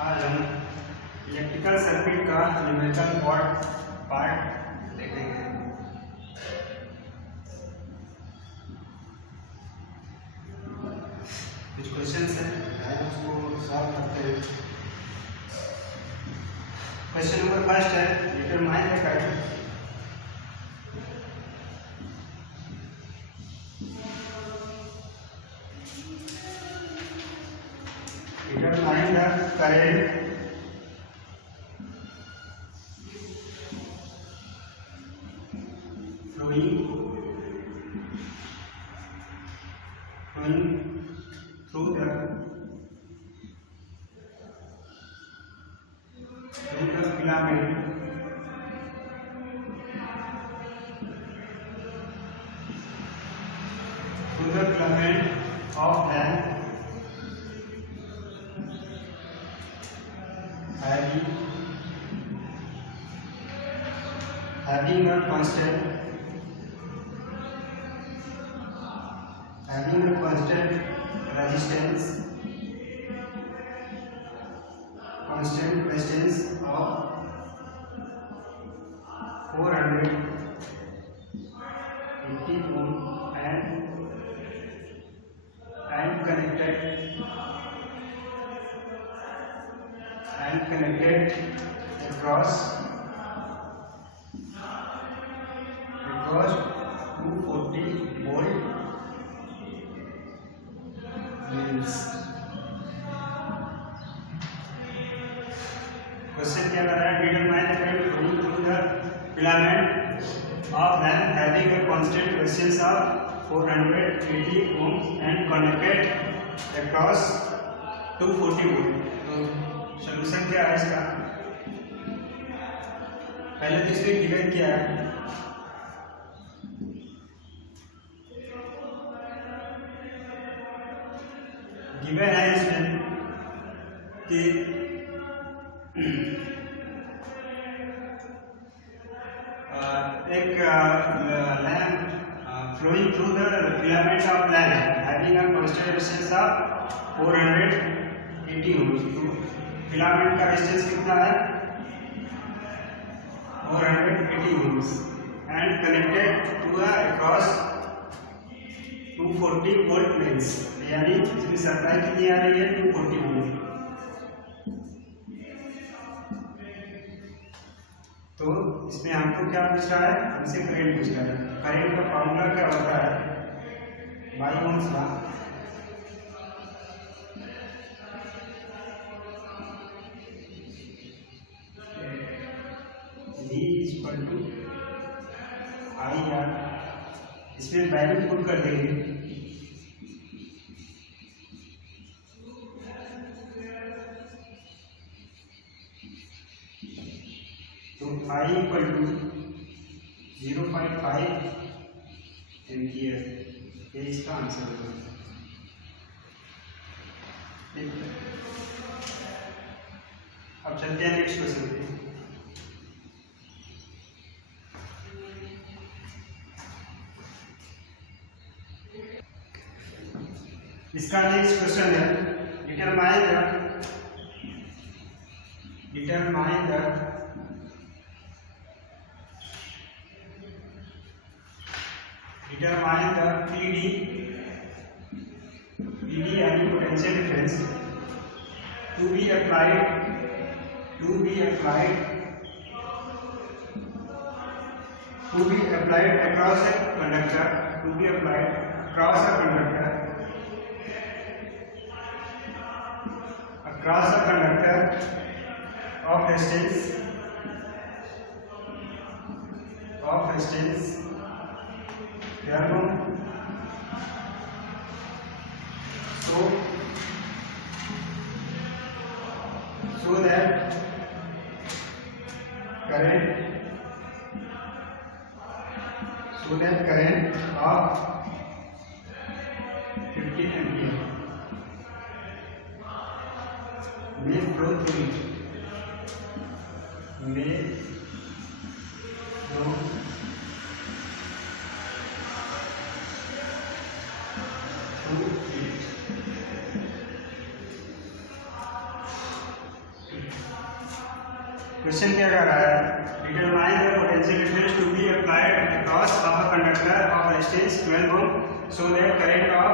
आज हम electrical circuit का न्यूमेरिकल पार्ट देखेंगे। कुछ क्वेश्चंस हैं, उसको सॉल्व करते हैं। क्वेश्चन नंबर फर्स्ट है, determine the current. Determine the current flowing through the filament of lamp having a constant resistance of 480 ohm and connected across 240 volt mains। Question क्या कर रहा है? Determine the current flowing through the filament of lamp having a constant resistance of 480 ohms and connected across 240 volt। तो सॉल्यूशन क्या है इसका? पहले तो इसमें गिवन क्या है? गिवन है इसमें कि एक lamp flowing through the filament of lamp having a constant resistance of 480 ohms। तो फिलामेंट का रेजिस्टेंस कितना है? 480 ohms and connected to across 240 volt mains, यानी इसमें सप्लाई कितनी आ रही है? 240 वोल्ट। तो इसमें हमको क्या पूछ रहा है? हमसे करंट पूछ रहा है। करंट का फॉर्मूला क्या होता है? By Ohm's law. V equal to IR। इसमें वैल्यू पुट कर देंगे। तो I इक्वल टू 0.5 एम्पियर, ये इसका आंसर होगा। अब चलते हैं नेक्स्ट क्वेश्चन पे। इसका नेक्स्ट क्वेश्चन है, डिटरमाइन द PD यानी potential difference to be applied across a conductor of resistance so that current of 15 ampere may flow through it। Question क्या कह रहा है, determine the potential difference to be applied across of a conductor of resistance 12 ohm so that current of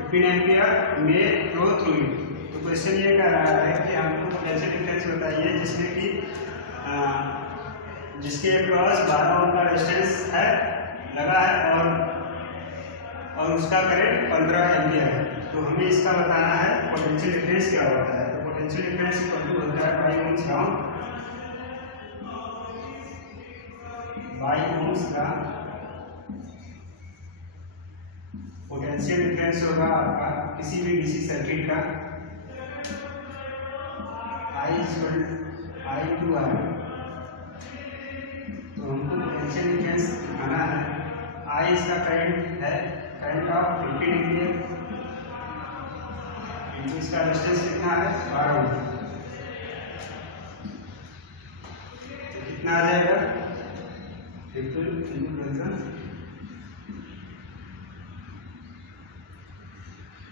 15 ampere may flow through it. तो question ये कह रहा है कि हमको पोटेंशियल डिफरेंस बताइए जिसमें कि जिसके अक्रॉस 12 ओम का रेजिस्टेंस है लगा है और उसका करंट 15 एम्पीयर है। तो हमें इसका बताना है पोटेंशियल डिफरेंस क्या होता है। तो पोटेंशियल डिफरेंस इक्वल टू होता है by Ohm's law, by Ohm's का पोटेंशियल डिफरेंस होगा आपका किसी भी डीसी सर्किट का I टू R। तो हमको पोटेंशियल डिफरेंस दिखाना है। I इसका करंट है, करंट ऑफ 15 एम्पीयर इनटू इसका रेजिस्टेंस कितना है 12 ओम। तो कितना आ जाएगा 15 into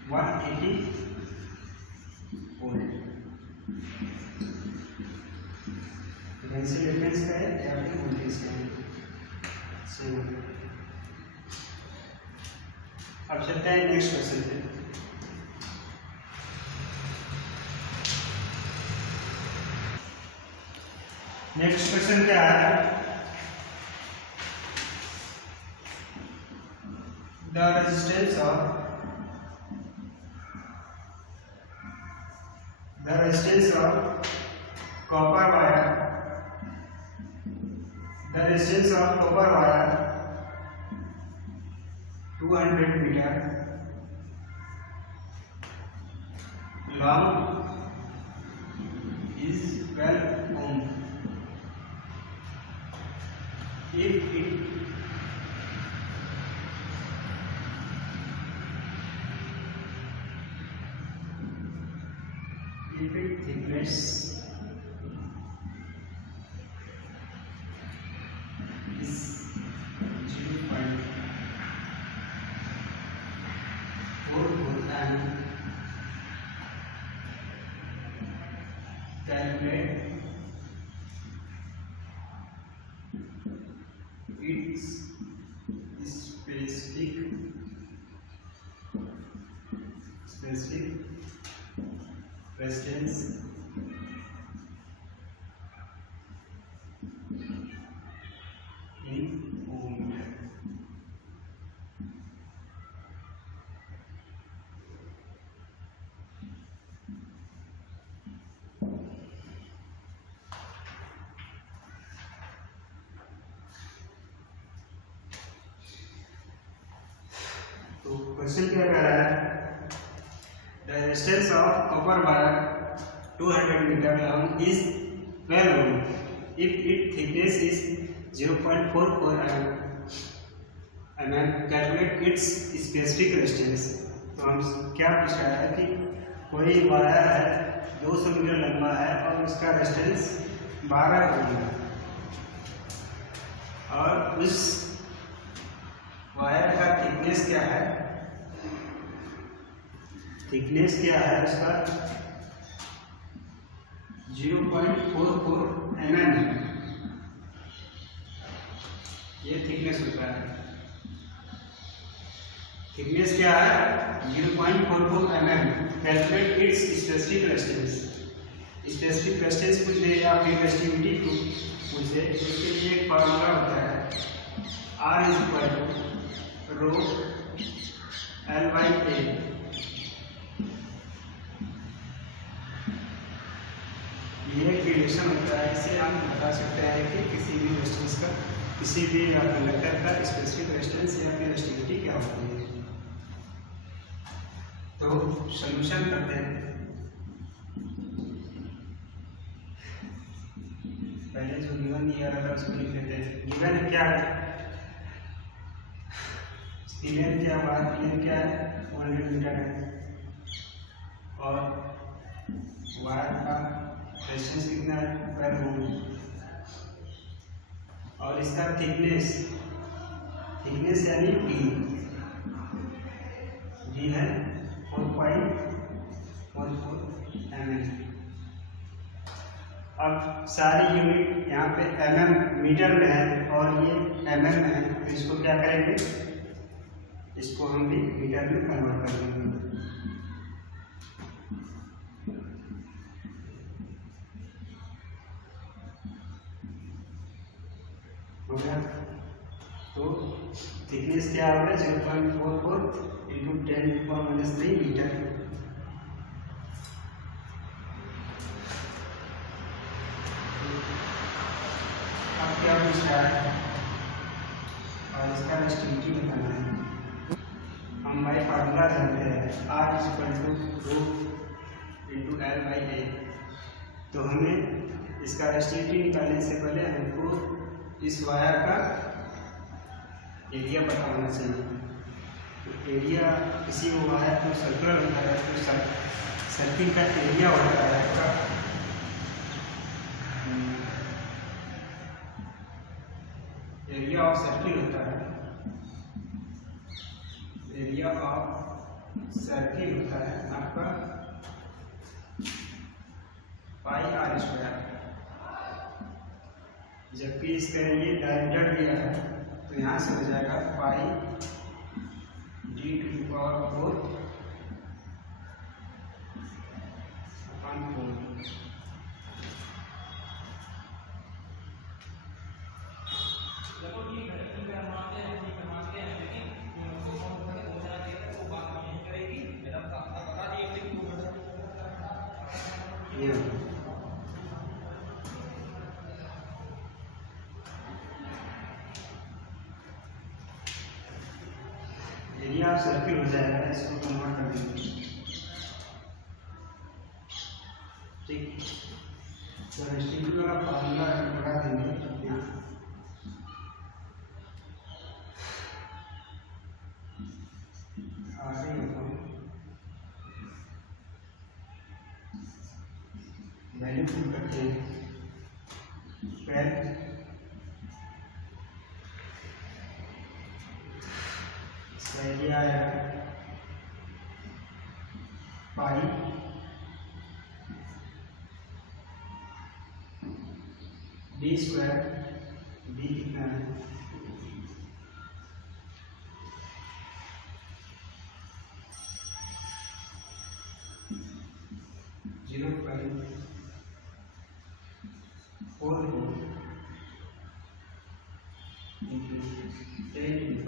180 वोल्ट। पोटेंशियल डिफरेंस का है या फिर वोल्टेज का है सेम। अब चलते हैं नेक्स्ट क्वेश्चन पे। नेक्स्ट क्वेश्चन क्या है, the resistance of copper wire, the resistance of copper wire 200 meter long is 12 ohm if its thickness is 0.44 and calculate its specific resistance in ohm meter। तो क्वेश्चन क्या कह रहा है, the resistance of copper wire 200 meter long is 12 ohm if its thickness is 0.44 mm, calculate its specific resistance। तो हम क्या पूछ रहा है कि कोई वायर है 200 मीटर लंबा है और उसका रेजिस्टेंस 12 ओम है और उस वायर का थिकनेस क्या है, थिकनेस क्या है उसका 0.44 mm है, ये थिकनेस होता है। थिकनेस क्या है 0.44 mm, calculate its specific resistance. Specific resistance पूछ ले या फिर रेजिस्टिविटी पूछ ले, उसके लिए एक फार्मूला होता है R is rho L by A। ये एक रिलेशन होता है, इससे हम बता सकते हैं कि किसी भी रेजिस्टेंस का, किसी भी कंडक्टर का स्पेसिफिक रेजिस्टेंस या फिर रेजिस्टिविटी क्या होती है। तो सॉल्यूशन करते हैं। पहले जो गिवन दिया रहा था उसको लिख लेते हैं। गिवन क्या है, क्लियर क्या बात, क्लियर क्या है 100 मीटर है और वायर का रेजिस्टेंस कितना है 12 ओम और इसका थिकनेस यानी डी है 4.44 mm। अब सारी यूनिट यहाँ पे mm मीटर में है और ये mm में है, तो इसको क्या करेंगे, इसको हम भी मीटर में कन्वर्ट कर देंगे। हो गया, तो थिकनेस क्या होगा 0.44 इंटू 10⁻³ मीटर। अब क्या पूछा है और इसका रेस्टिविटी बताना है। हम बाई फार्मूला जानते हैं R = L/A। तो हमें इसका रेस्टिविटी निकालने से पहले हमको इस वायर का एरिया पता होना चाहिए। तो एरिया किसी वायर को सर्कुलर होता है तो सर्किल का एरिया होता है आपका एरिया ऑफ सर्किल होता है, एरिया ऑफ सर्किल होता है आपका πr²। जबकि इसका ये डायमीटर दिया है तो यहाँ से हो जाएगा πd⁴/4। एरिया ऑफ सर्किल हो जाएगा, इसको कन्वर्ट कर देंगे। ठीक, तो रेस्टिविटी का फार्मूला लगा देंगे यहाँ। आगे वैल्यू पुट करते हैं। इसका एरिया आएगा पाई d²। d कितना है 0.44 into 10⁻³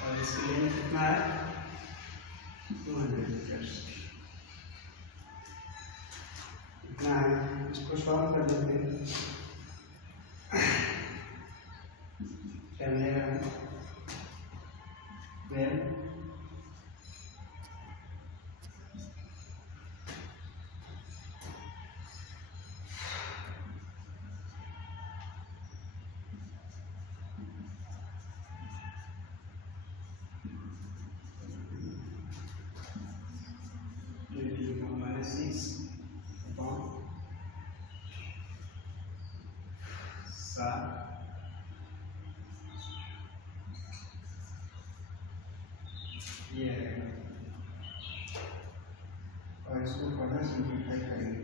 और इसकी लेंथ कितना है 200 मीटर। इतना है, इसको सॉल्व कर देते हैं। क्या मिलेगा, वेल ये है, और इसको फर्दर सिंप्लीफाई करेंगे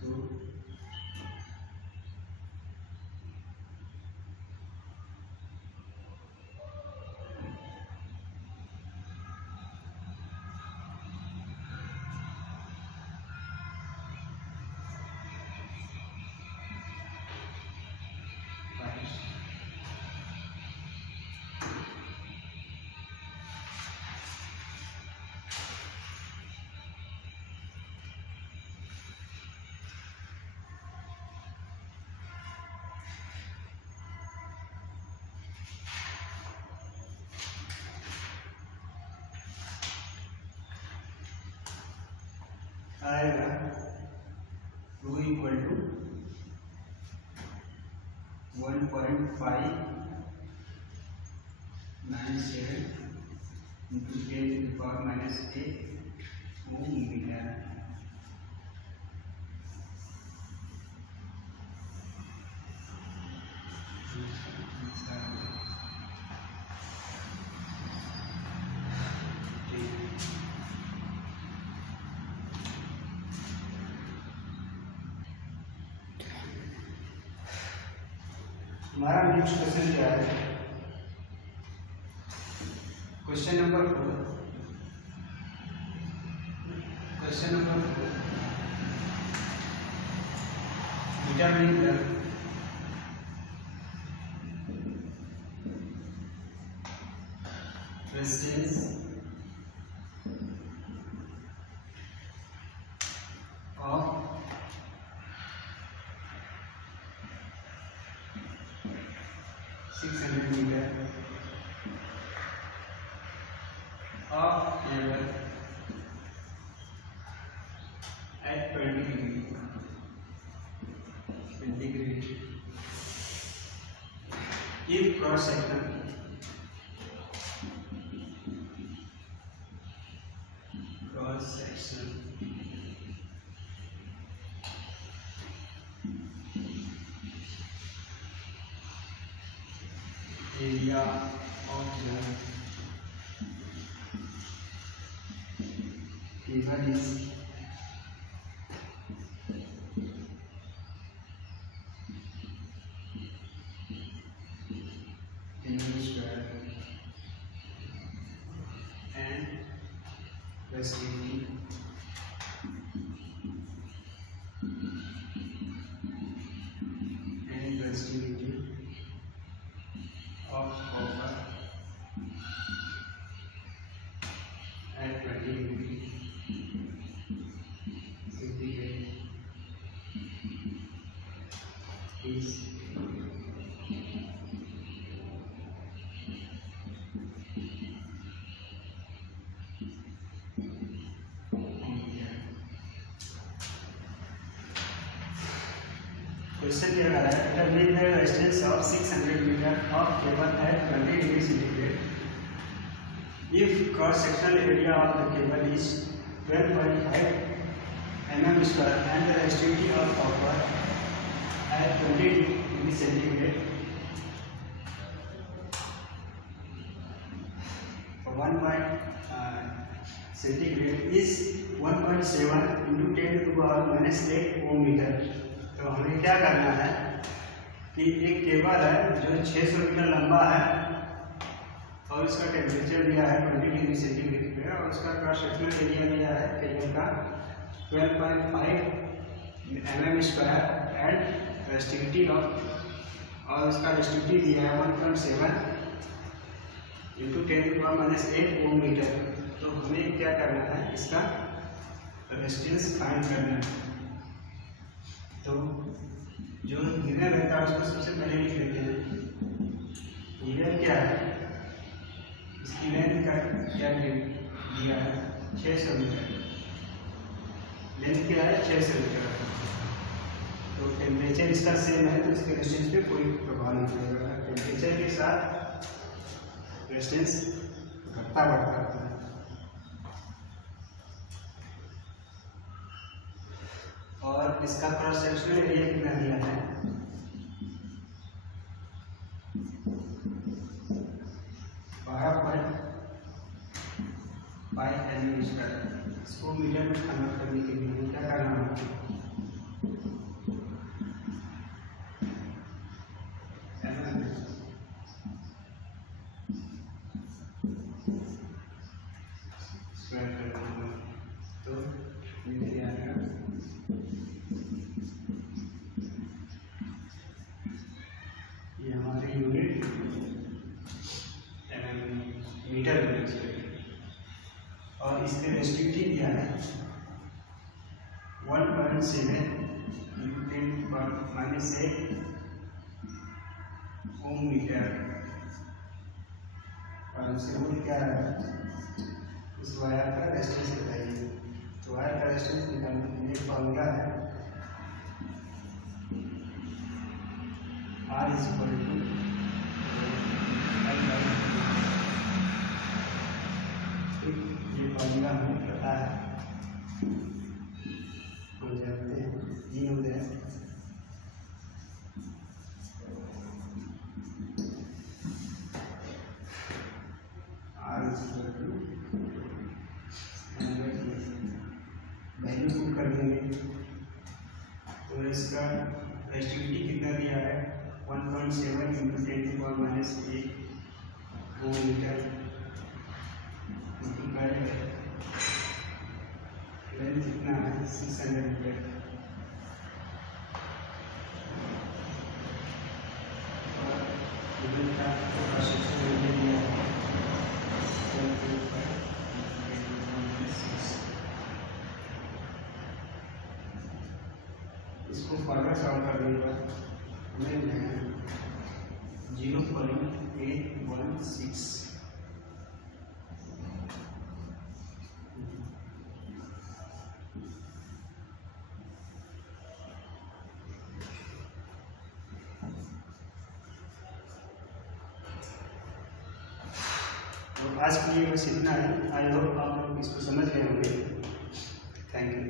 तो आएगा 2 = 1.597 into 10⁻⁸ ओम मीटर। हमारा नेक्स्ट क्वेश्चन क्या है? Question number 4। Question number 4, determine the resistance of 600 metre of cable at 20 degree centigrade if cross section area of the cable is 10 square and resistivity of copper at 20 degree centigrade is question क्या कह रहा है? Determine the resistance of 600 metre of cable at 20 degree centigrade if cross sectional area of the cable is 12.5 mm square and the resistivity of copper at 20 degree centigrade 1 centigrade is 1.7 into 10 to the power minus 8 ohm meter। तो हमें क्या करना है कि एक केबल है जो 600 मीटर लंबा है और इसका टेम्परेचर दिया है 20 डिग्री सेंटीग्रेड पे और उसका क्रॉस सेक्शनल एरिया दिया है केबल का 12.5 mm square and resistivity of और उसका रेजिस्टिविटी दिया है 1.7 into 10 to power minus 8 ohm metre. तो हमें क्या करना है? इसका रेजिस्टेंस फाइंड करना है। तो जो गिवन रहता है उसको सबसे पहले लिख लेते हैं। गिवन क्या है? इसकी लेंथ का क्या दिया है? 600 मीटर। लेंथ क्या है? 600 मीटर। तो टेम्परेचर इसका सेम है तो इसके रेजिस्टेंस पे कोई प्रभाव नहीं पड़ेगा। टेम्परेचर के साथ रेजिस्टेंस घटता बढ़ता है। और इसका क्रॉस सेक्शनल एरिया कितना दिया है? 12.5 mm स्क्वायर। इसको मीटर में कन्वर्ट करने के लिए क्या करना है? स्क्वायर कर देंगे तो ये आएगा हमारी यूनिट मीटर में और इसके रेजिस्टिविटी दिया है 1.7 इंटू 10 माइनस 8 ओम मीटर। और सिंबल क्या है? इस वायर का रेजिस्टेंस बताइए। तो वायर का रेजिस्टेंस निकालने के लिए फॉर्मूला है R इज इक्वल टू ये फॉर्मूला हमें पता है। हो जाते हैं ये हो गया इसका रेजिस्टिविटी कितना दिया है 1.7 इंटू 10⁻⁸ मोमीटर लेंथ कितना है 600 मीटर। इसको फर्दर सॉल्व कर दूंगा मैं 0.816 आज के लिए बस इतना है। आई होप आप लोग इसको समझ गए होंगे। Thank you.